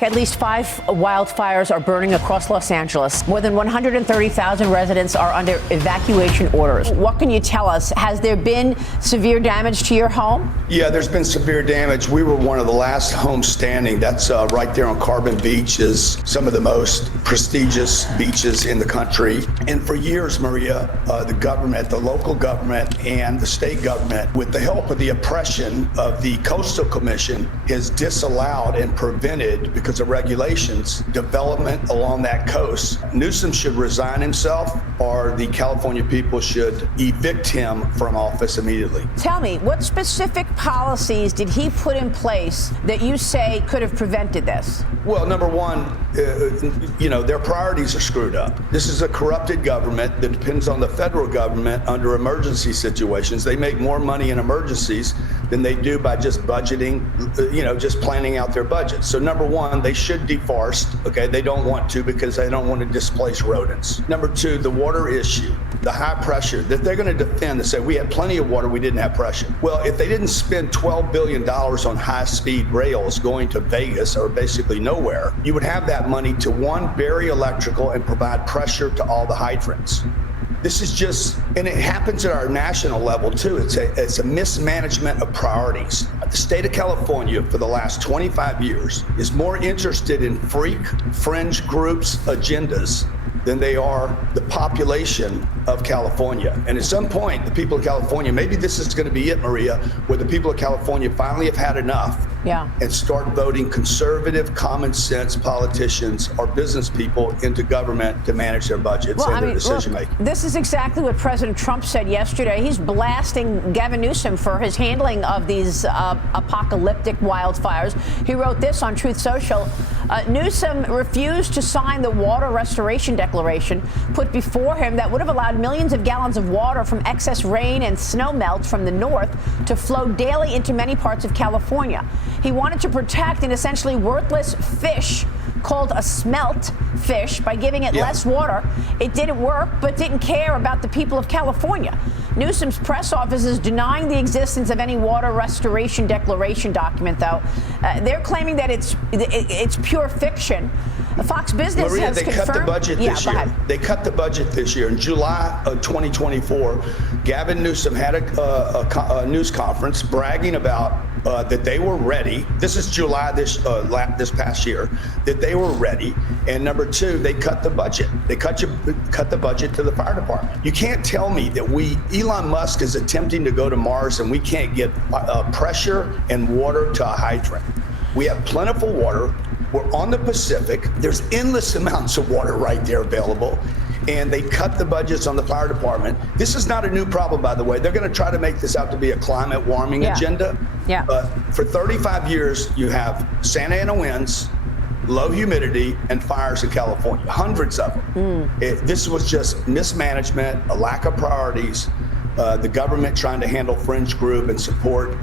At least 5 wildfires are burning across Los Angeles. More than 130,000 residents are under evacuation orders. What can you tell us? Has there been severe damage to your home? Yeah, there's been severe damage. We were one of the last homes standing. That's right there on Carbon Beach, is some of the most prestigious beaches in the country. And for years, Maria, the government, the local government and the state government, with the help of the oppression of the Coastal Commission, has disallowed and prevented, because of regulations, development along that coast. Newsom should resign himself, or the California people should evict him from office immediately. Tell me, what specific policies did he put in place that you say could have prevented this? Well, number one, their priorities are screwed up. This is a corrupted government that depends on the federal government under emergency situations. They make more money in emergencies than they do by just budgeting, just planning out their budget. So number one, they should deforest, okay? They don't want to because they don't want to displace rodents. Number two, the water issue, the high pressure that they're going to defend and say, we had plenty of water, we didn't have pressure. Well, if they didn't spend $12 billion on high-speed rails going to Vegas or basically nowhere, you would have that money to, one, bury electrical and provide pressure to all the hydrants. This is just, and it happens at our national level too. It's a mismanagement of priorities. The state of California for the last 25 years is more interested in freak fringe groups' agendas than they are the population of California. And at some point, the people of California, maybe this is going to be it, Maria, where the people of California finally have had enough and start voting conservative, common sense politicians or business people into government to manage their budgets and their decision making. This is exactly what President Trump said yesterday. He's blasting Gavin Newsom for his handling of these apocalyptic wildfires. He wrote this on Truth Social. Newsom refused to sign the water restoration declaration put before him that would have allowed millions of gallons of water from excess rain and snow melt from the north to flow daily into many parts of California. He wanted to protect an essentially worthless fish called a smelt fish by giving it less water. It didn't work, but didn't care about the people of California. Newsom's press office is denying the existence of any water restoration declaration document, though. They're claiming that it's pure fiction. Fox Business Maria, has they confirmed. cut the budget this year. They cut the budget this year. In July of 2024, Gavin Newsom had a news conference bragging about that they were ready. This is July this past year, that they were ready. And number two, they cut the budget. They cut the budget to the fire department. You can't tell me that Elon Musk is attempting to go to Mars and we can't get pressure and water to a hydrant. We have plentiful water. We're on the Pacific. There's endless amounts of water right there available. And they cut the budgets on the fire department. This is not a new problem, by the way. They're going to try to make this out to be a climate warming agenda. But for 35 years, you have Santa Ana winds, low humidity, and fires in California, hundreds of them. This was just mismanagement, a lack of priorities, the government trying to handle fringe group and support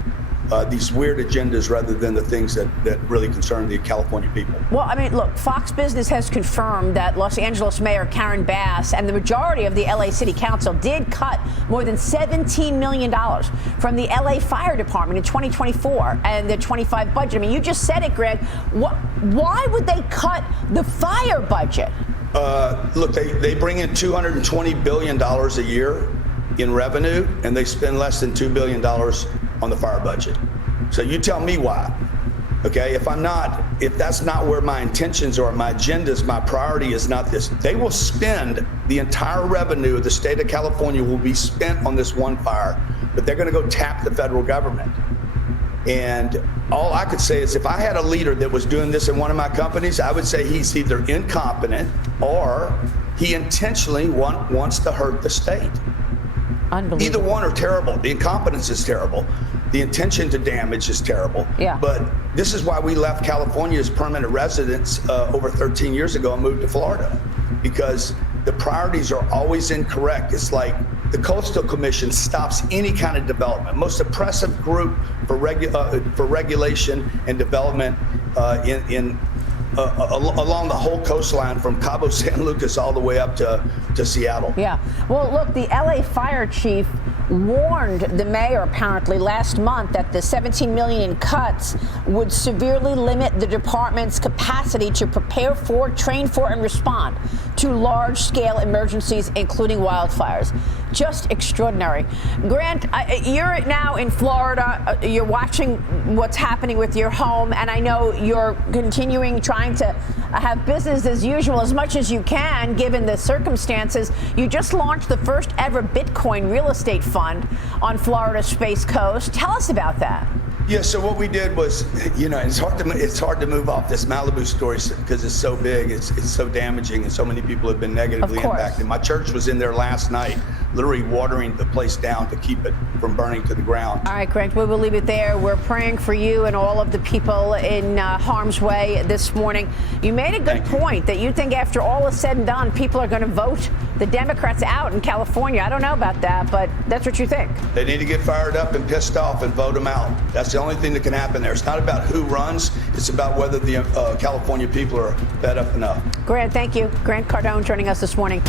these weird agendas rather than the things that really concern the California people. Well, I mean, look, Fox Business has confirmed that Los Angeles Mayor Karen Bass and the majority of the LA City Council did cut more than $17 million from the LA Fire Department in 2024 and the 25 budget. I mean, you just said it, Greg. Why would they cut the fire budget? Look, they bring in $220 billion a year in revenue, and they spend less than $2 billion on the fire budget. So you tell me why. Okay, if that's not where my intentions or my agendas, my priority is not this. They will spend the entire revenue of the state of California will be spent on this one fire, but they're going to go tap the federal government. And all I could say is if I had a leader that was doing this in one of my companies, I would say he's either incompetent or he intentionally wants to hurt the state. Either one are terrible. The incompetence is terrible. The intention to damage is terrible. But this is why we left California as permanent residents over 13 years ago and moved to Florida, because the priorities are always incorrect. It's like the Coastal Commission stops any kind of development. Most oppressive group for regulation and development along the whole coastline from Cabo San Lucas all the way up to Seattle. Well, look, the LA fire chief warned the mayor apparently last month that the $17 million in cuts would severely limit the department's capacity to prepare for, train for, and respond to large-scale emergencies, including wildfires. Just extraordinary. Grant, you're now in Florida. You're watching what's happening with your home, and I know you're continuing trying to have business as usual as much as you can, given the circumstances. You just launched the first ever Bitcoin real estate fund on Florida's Space Coast. Tell us about that. Yeah, so what we did was, it's hard to move off this Malibu story because it's so big, it's so damaging, and so many people have been negatively impacted. My church was in there last night, literally watering the place down to keep it from burning to the ground. All right, Grant, we will leave it there. We're praying for you and all of the people in harm's way this morning. You made a good point that you think after all is said and done, people are going to vote the Democrats out in California. I don't know about that, but that's what you think. They need to get fired up and pissed off and vote them out. That's the only thing that can happen there. It's not about who runs. It's about whether the California people are fed up enough. Grant, thank you. Grant Cardone joining us this morning.